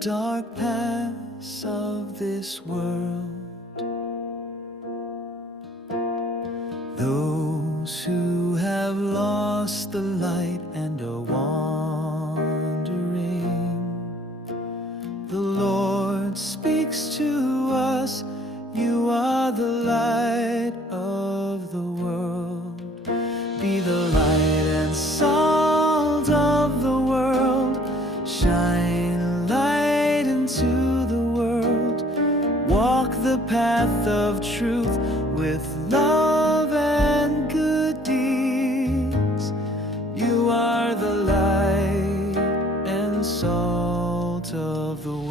dark paths of this world, those who have lost the light and are wandering, the Lord speaks to us. You are the light of the world. Be the light and salt of the world. Shine light into the world. Walk the path of truth with love and good deeds. You are the light and salt of the world.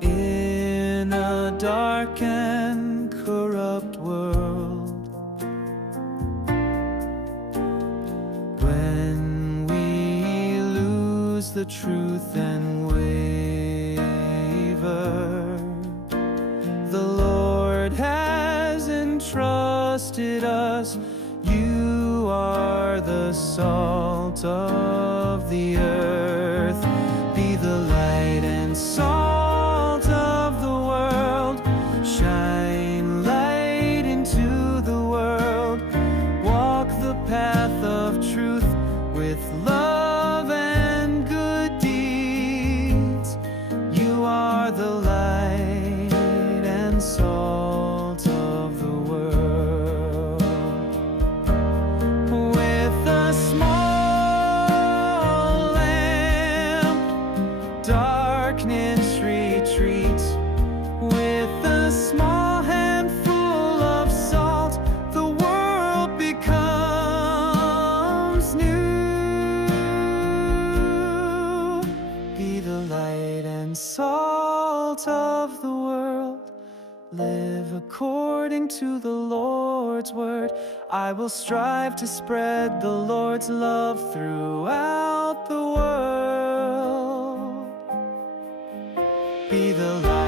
In a dark and corrupt world, when we lose the truth and waver, the Lord has entrusted us. You are the salt of the earth. Be the light and salt of the world. Shine light into the world. Walk the path of truth with love and good deeds. You are the light and salt of the world. With a small lamp, darkness retreats. With a small handful of salt, the world becomes new. Be the light and salt of the world. Live according to the Lord's word. I will strive to spread the Lord's love throughout the world. Be the light